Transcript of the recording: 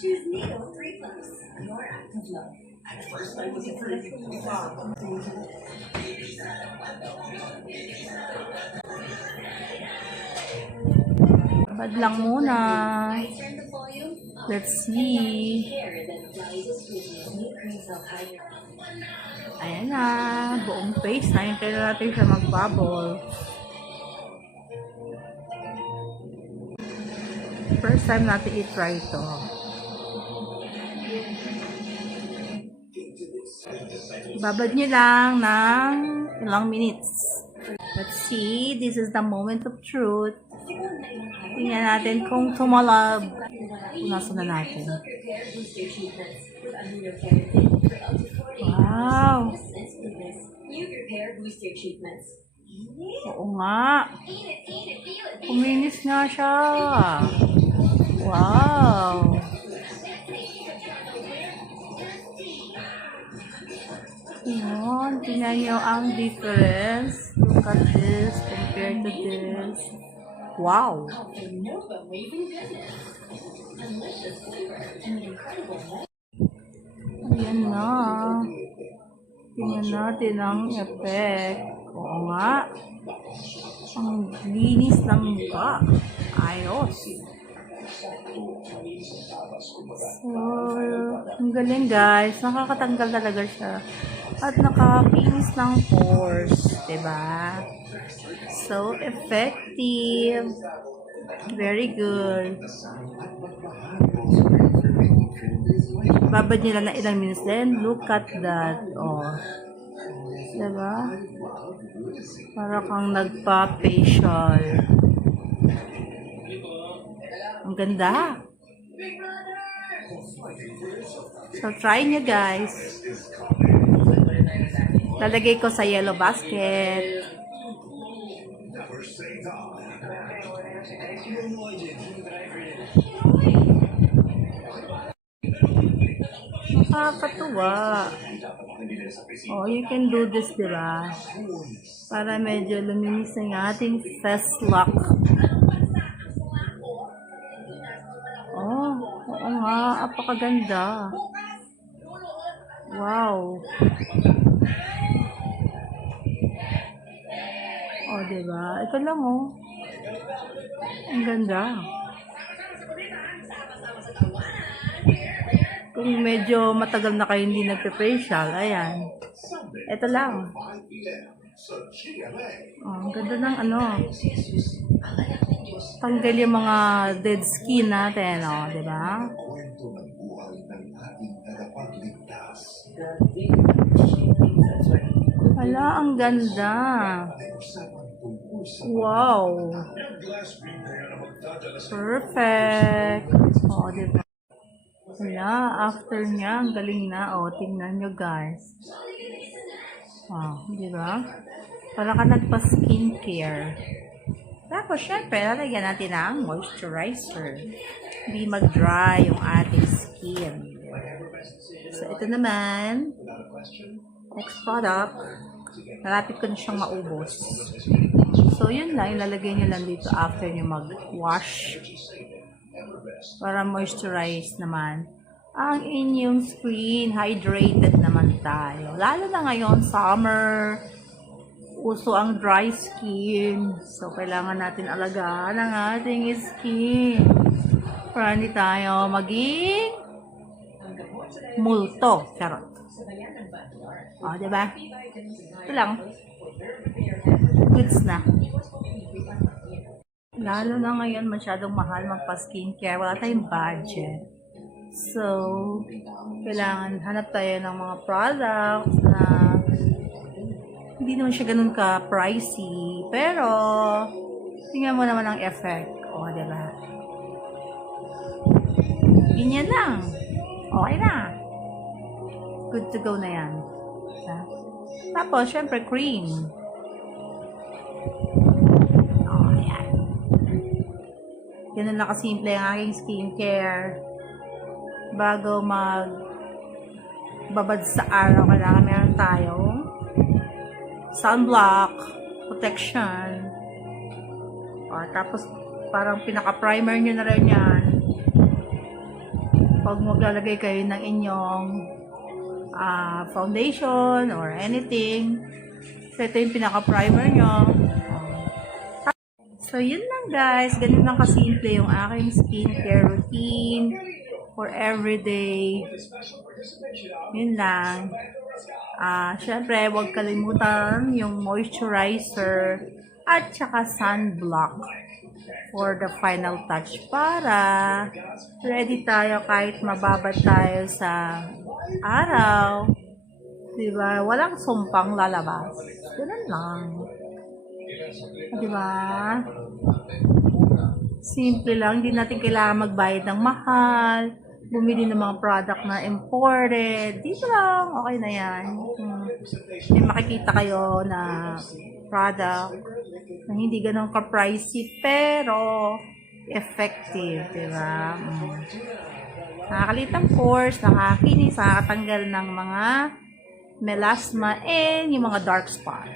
Choose Needle 3 Plus, your active love. At first, I was afraid. Bad lang muna. I turn the volume up. Let's see. Hair that rises with you. New cream silk hydro. Ayan na. Buong face na. Hintayin na natin siya mag-bubble. First time natin i-try ito. Babad nyo lang ng ilang minutes. Let's see. This is the moment of truth. Tingnan natin kung tumalab. Punasan na natin. Wow. New Repair Booster Treatments. Oo nga. Kuminis nga siya. Wow. Ayan. Tingnan nyo ang difference. Look at this compared to this. Wow. Ayan na. Tingnan natin ang effect. Oo nga. Ang linis ng mukha. Ayos. So, ang galing guys. Nakakatanggal talaga siya. At nakakinis ng pores. Diba? So effective. Very good. Babad nila na ilang minutes din. Look at that. Oh. Diba? Para kang nagpa-facial. Ang ganda. So, try nyo guys. Lalagay ko sa yellow basket. Nakakatuwa. Oh, you can do this, diba? Para medyo luminis ang ating face lock. Oh, oo nga. Apakaganda. Wow. Oh, diba? Ito lang, oh. Ang ganda. Kung medyo matagal na kayo hindi nagpe-facial, ayan. Ito lang. Oh, ang ganda ng ano. Tanggal yung mga dead skin natin, oh, diba? Hala, ang ganda. Wow. Perfect. Oh, diba? Hala, after niya, ang galing na. Oh, tingnan nyo guys. Wow, diba? Para ka nagpa-skincare. Tapos, syempre, lalagyan natin ang moisturizer. Hindi mag-dry yung ating skin. So, ito naman, next product, nalapit ko na siyang maubos. So, yun lang, ilalagay nyo lang dito after nyo mag-wash. Para moisturize naman ang inyong skin. Hydrated naman tayo. Lalo na ngayon, summer, uso ang dry skin. So, kailangan natin alagaan ang ating skin. Para hindi tayo maging multo. Charot. O, diba? Ito lang. Goods na. Lalo na ngayon, masyadong mahal magpa-skincare. Wala tayong budget. So, kailangan hanap tayo ng mga products na hindi naman siya ganun ka-pricey. Pero, tingnan mo naman ang effect. O, diba? Ganyan lang. Okay na. Good to go na yan. Tapos, syempre, cream. O, yan. Ganun lang kasimple ang aking skincare. Bago babad sa araw, kailangan meron tayong sunblock, protection. O, tapos, parang pinaka-primer nyo na rin yan. pag maglalagay kayo ng inyong foundation or anything. So, ito yung pinaka-primer nyo. So, yun lang guys. Ganun lang kasimple yung aking skincare routine for everyday. Yun lang. Syempre, huwag kalimutan yung moisturizer at saka sunblock for the final touch para ready tayo kahit mababad tayo sa araw. Diba? Walang sumpang lalabas. Ganun lang. Diba? Simple lang. Hindi natin kailangan magbayad ng mahal. Bumili ng mga product na imported. Dito lang. Okay na yan. May makikita kayo na product na hindi ganun ka-pricey pero effective. Diba? Nakakalitang pores, nakakinis, nakakatanggal ng mga melasma and yung mga dark spot.